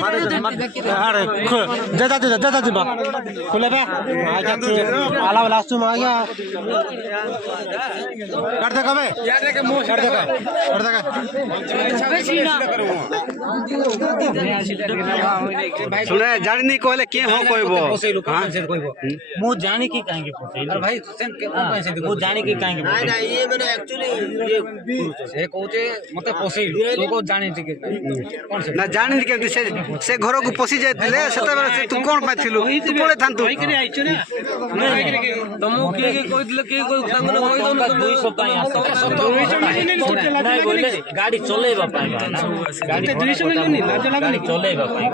अरे देता बा खुले बा आला वाला तुम आ गया कर दे कबे कर दे सुने जानी नहीं कहले के हो कहबो मु जानी की काहे के अरे भाई मु जानी की काहे के नहीं नहीं ये मैंने एक्चुअली से कहते मते पोसेइल लोग जाने ठीक कोन से ना जानी के से घर को पसी जाइले सेते बेले से तू कोन पाइथिलु तू पळे थांतु तुमु के कोइ दिले के कोइ तांगन होई दो तो 2 सप्ताह आ नहीं बोले गाड़ी चलेबा पाए गाड़ी 200 मिलियन लाज लागनी चलेबा पाए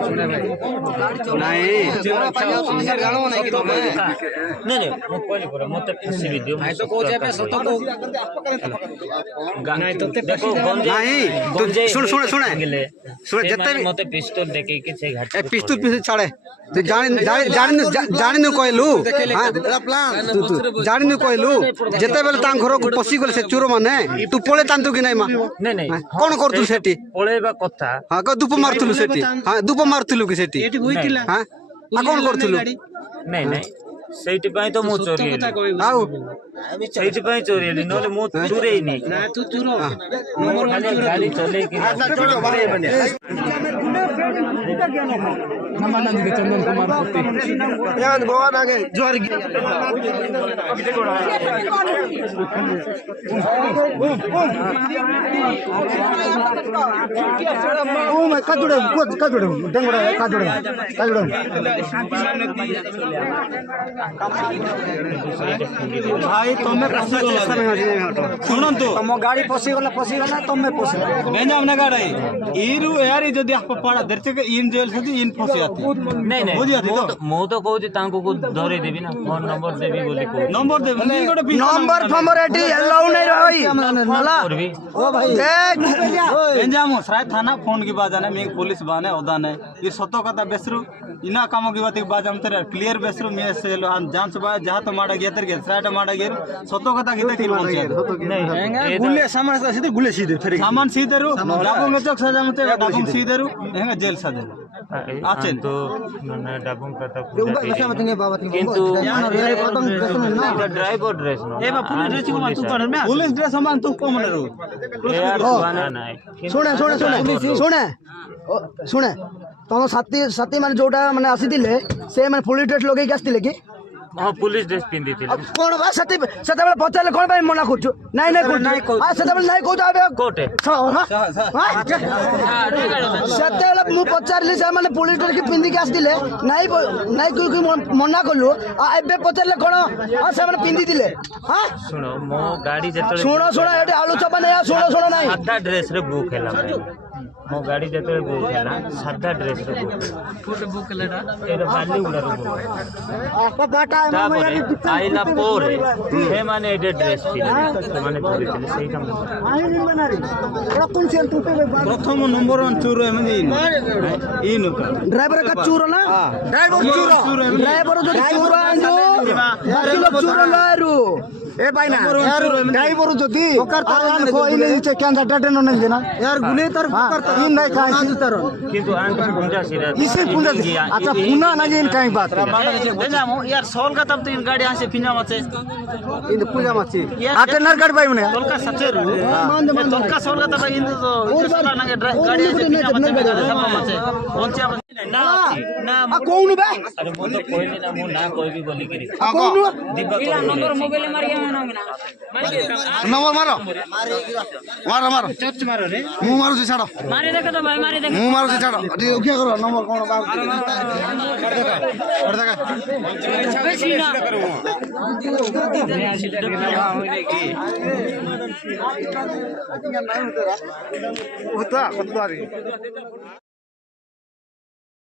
नहीं नहीं मु कहली पर मते खुशी भी दियो भाई तो को जेबे सत को नहीं तो देखो नहीं सुन सुन सुन सुन जत्ते मते पिस्तौल देके के से घाट ए पिस्तौल पीछे छाड़े तू जानी न कहलु तू जानी न कहलु जते बेले तां घर को पसी गेल से चोर माने तू पळे तांतु कि नहीं मा नहीं कोन करतु सेठी पळेबा कथा हां को धूप मारतुलु सेठी हां धूप मारतुलु कि सेठी एटी होइतिला हां कोन करतुलु नहीं सेठी पई तो मु चोरी आउ सेठी पई चोरी हेली नले मु चोरी नहीं ना तू चुरो नंबर खाली गाड़ी चले कि नमानंद के चंदन कुमार पुत्री याद भगवान आगे जोर ओ मैं काजुड़े डंगड़ा काजुड़े भाई तुमने शुणु तुम गाड़ी पशिगला तुम बेंजाम ना गाड़ी इरु यारी जदी आप पड़ा देरते के इन जेल से इन फसी आती नहीं मो तो कहूची तांको को धरे देबी ना फोन नंबर देबी बोली को नंबर देबी नंबर फमर एटी अलाउ नहीं रही मला ओ भाई देख बेंजाम सराय थाना फोन की बात जाने में पुलिस बाने ओदा ने ये सतो कथा बेसरु इना काम की बात बाज हम तेरे क्लियर बेसरु में से जांच बा जहां तो माडा गेतर के सराय माडा गेर सतो कथा किते की बोल नहीं गुले सामान सीधे गुले सीधे फिर सामान सीधे रू डाबुंग चौक सजा मते डाबुंग सीधे रू हेंगा जेल सजा आचेन तो माने डाबुंग कथा किंतु ड्राइवर ड्रेस नो ए बा पुलिस ड्रेस को तू कर में पुलिस ड्रेस सामान तू को मने रू यार सुना नहीं शुणे तुम साथी माने जोटा माने आसीथिले से माने पुलिस ड्रेस लगेई आसीथिले कि हां पुलिस ड्रेस पिंदी थी कोन बा सती सते बेले पचाले कोन भाई मना करछु नहीं आ सते बेले नहीं कहू आबे कोटे सते बेले मु पचारली से माने पुलिस ड्रेस की पिंदी के आसीथिले नहीं कोई मना करलु आ एबे पचारले कोन आ से माने पिंदी दिले हां सुनो मो गाड़ी जतले सुनो एटे आलू चपा नहीं सुनो नहीं सादा ड्रेस रे बुक हैला मो गाड़ी जतले बुक हैला सादा ड्रेस रे बुक हैला एरे बाली उडा रो बाटा आइला पोरे से माने एडे ड्रेस पिले माने धरि थिले सेही काम प्रथम नंबर 1 चोर एमनी इन ड्राइवर का चोर ना ड्राइवर जो चोर आंजो बाकी लोग चोर लारू ए भाई ना यार ड्राइवर जदी आराम को इने नीचे कैंसा डटे न नहीं देना यार गुले तर करता इन नहीं काई तर किंतु आंक पुंजा सिरा इसे पुंजा अच्छा पुना ना इन काई बात देजामो यार सोल का तब तो इन गाड़ी से पिंजा मचे इन पूजा मची आटे नर काट भाई मने तोलका सचेरू तोलका सोल का तब इन तो सोला ना गाड़ी से पिंजा मचे सब मचे पहुंचा ना आ कोन बे अरे वो तो कोई नहीं ना मु ना कोई भी बोली करी कोन दिब्बा को नंबर मोबाइल मारिया नंबर मारो चर्च मारो रे मु मारू से छाड़ो मारे देखो तो भाई मारे देखो मु मारू से छाड़ो अरे क्या करो नंबर कौन होता